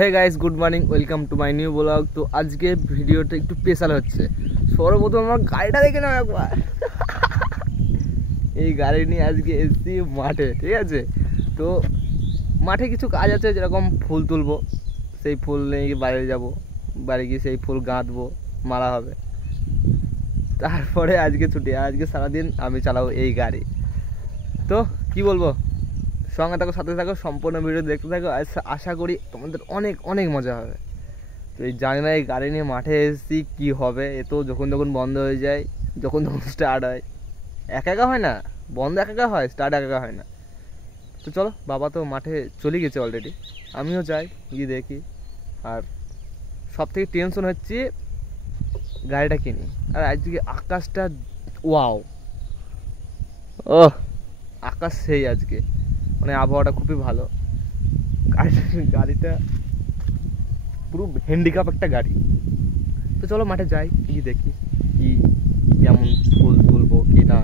Hey guys, good morning, welcome to my new blog. তো আজকে ভিডিওটা একটু স্পেশাল হচ্ছে। সর্বপ্রথম আমার গাড়িটা দেখে নাও একবার। এই গাড়ি নিয়ে আজকে এসেছি মাঠে, ঠিক আছে? তো মাঠে কিছু কাজ আছে, যেরকম ফুল তুলবো, সেই ফুল নিয়ে বাইরে যাব, বাড়ি গিয়ে সেই ফুল গাঁথবো, মারা হবে। তারপরে আজকে ছুটি, আজকে সারাদিন আমি চালাবো এই গাড়ি। তো কি বলবো, সঙ্গে থাকো, সাথে থাকো, সম্পূর্ণ ভিডিও দেখতে থাকো। আশা করি তোমাদের অনেক অনেক মজা হবে। তো এই জানি না এই গাড়ি নিয়ে মাঠে এসেছি কী হবে। এ তো যখন যখন বন্ধ হয়ে যায়, যখন তখন স্টার্ট হয়। একা হয় না, বন্ধ একা হয়, স্টার্ট একা হয় না। তো চলো, বাবা তো মাঠে চলে গেছে অলরেডি, আমিও যাই, গিয়ে দেখি। আর সব থেকে টেনশন হচ্ছে গাড়িটা কিনি। আর আজকে আকাশটা ওয়াও, ও আকাশ সেই আজকে, মানে আবহাওয়াটা খুবই ভালো। গাড়িটা পুরো হ্যান্ডিক্যাপ একটা গাড়ি। তো চলো মাঠে যাই, গিয়ে দেখি কি কেমন ফুল তুলবো কি না।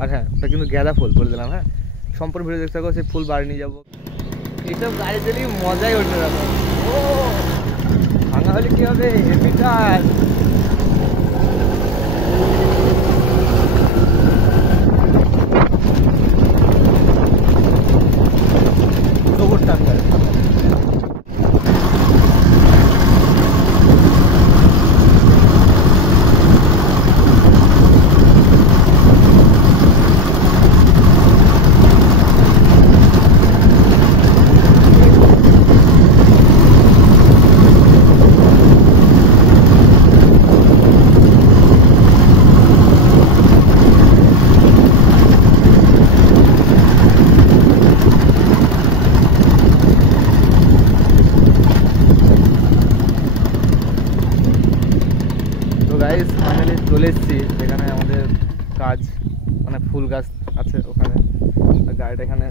আর হ্যাঁ, ওটা কিন্তু গাঁদা ফুল বলে দিলাম। হ্যাঁ, সম্পূর্ণ ভিডিও দেখতে থাকো, সেই ফুল বাড়ি নিয়ে যাবো। এইসব গাড়ি চালিয়ে মজাই উঠে যাবো। ও ভাঙা হলে কি হবে, হেভি কাজ। গাইস ফাইনালি চলে এসেছি যেখানে আমাদের কাজ, মানে ফুল গাছ আছে ওখানে। গাড়িটা এখানে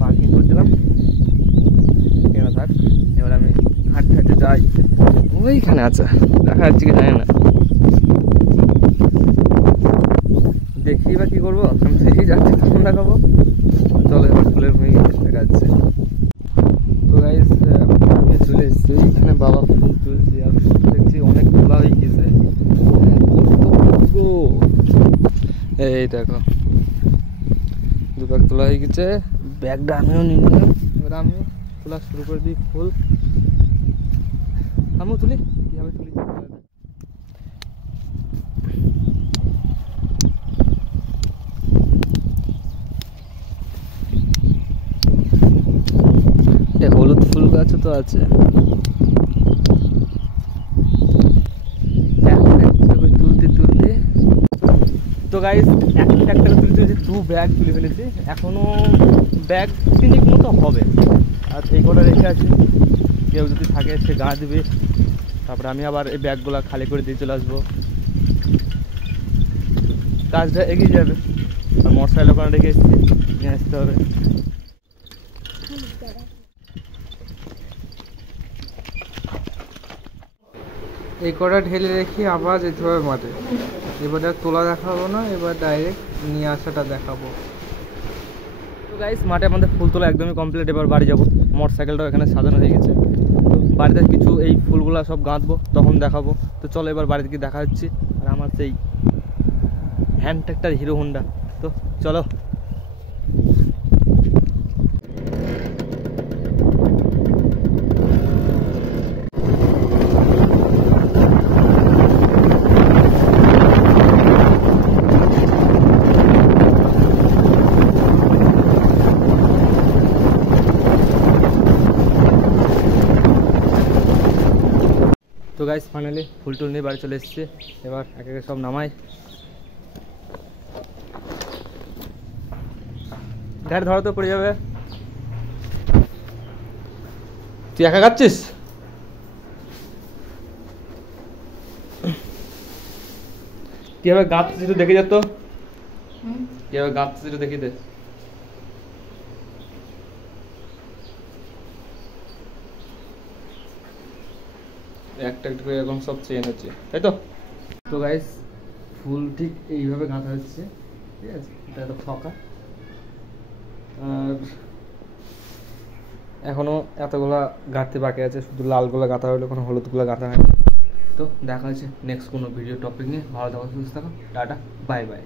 পার্কিং করছিলাম, এখানে থাক। এবার আমি হাঁটতে হাঁটতে যাই, ওইখানে আছে, দেখা যাচ্ছে কি জানি না। দেখি বা কী করবো, আমি দেখি যাচ্ছি তখন দেখাবো। চলো এবার ফুলের ভূমি দেখা যাচ্ছে। তো গাইস আমি চলে এসেছি, এখানে বাবা ফুল তুলছি। আর ফুল দেখছি অনেক তোলা হয়ে গেছে। এই দেখো, দু ব্যাগ তোলা হয়ে গেছে। ব্যাগটা আমিও নিয়ে নিলাম। এবার আমিও তোলা শুরু করে দিই ফুল। আমিও তুলি, কীভাবে তুলি। হলুদ ফুল গাছও তো আছে। তুলতে তুলতে তো গাইস একটা একটা তুলতে তুলতে 2 ব্যাগ তুলে ফেলেছি। এখনো ব্যাগ 3 মতো হবে। আর এই কটা রেখে আছে, কেউ যদি থাকে সে গা দেবে। তারপরে আমি আবার এই ব্যাগগুলো খালি করে দিয়ে চলে আসবো, কাজটা এগিয়ে যাবে। আর মোটরসাইকেল ওখানে রেখে এসেছি, নিয়ে আসতে হবে। এই কটা ঢেলে রেখে আবার যেতে হবে মাঠে। এবার আর তোলা দেখাবো না, এবার ডাইরেক্ট নিয়ে আসাটা দেখাবো। তো গাইস মাঠে আমাদের ফুল তোলা একদমই কমপ্লিট। এবার বাড়ি যাবো, মোটরসাইকেলটাও এখানে সাজানো হয়ে গেছে। তো বাড়িতে কিছু এই ফুলগুলো সব গাঁথবো, তখন দেখাবো। তো চলো এবার বাড়িতে গিয়ে দেখা হচ্ছে। আর আমার সেই হ্যান্ড ট্র্যাক্টর হিরো হোন্ডা, তো চলো। তো গাইস ফাইনালি ফুল টুল নিয়ে বাড়ি চলে এসেছে। এবার একে একে সব নামাই। গাড়ি ধরো তো, পড়ে যাবে। তুই একা গাচ্ছিস? কিভাবে গাঁথছিস একটু দেখে যেত, কিভাবে গাঁথছিস একটু দেখি দে। একটা একটা করে এরকম সব চেঞ্জ হচ্ছে, তাই তো? তো গাইস ফুল ঠিক এইভাবে গাঁথা হচ্ছে, ঠিক আছে? এটা একটা ফাঁকা। আর এখনও এতগুলো গাঁথতে বাকি আছে, শুধু লালগুলো গাঁথা হলো, কোনো হলুদগুলো গাঁথা হয়নি। তো দেখা হচ্ছে নেক্সট কোনো ভিডিও টপিক নিয়ে। ভালো থাকো, সুস্থ থাকো, টাটা, বাই বাই।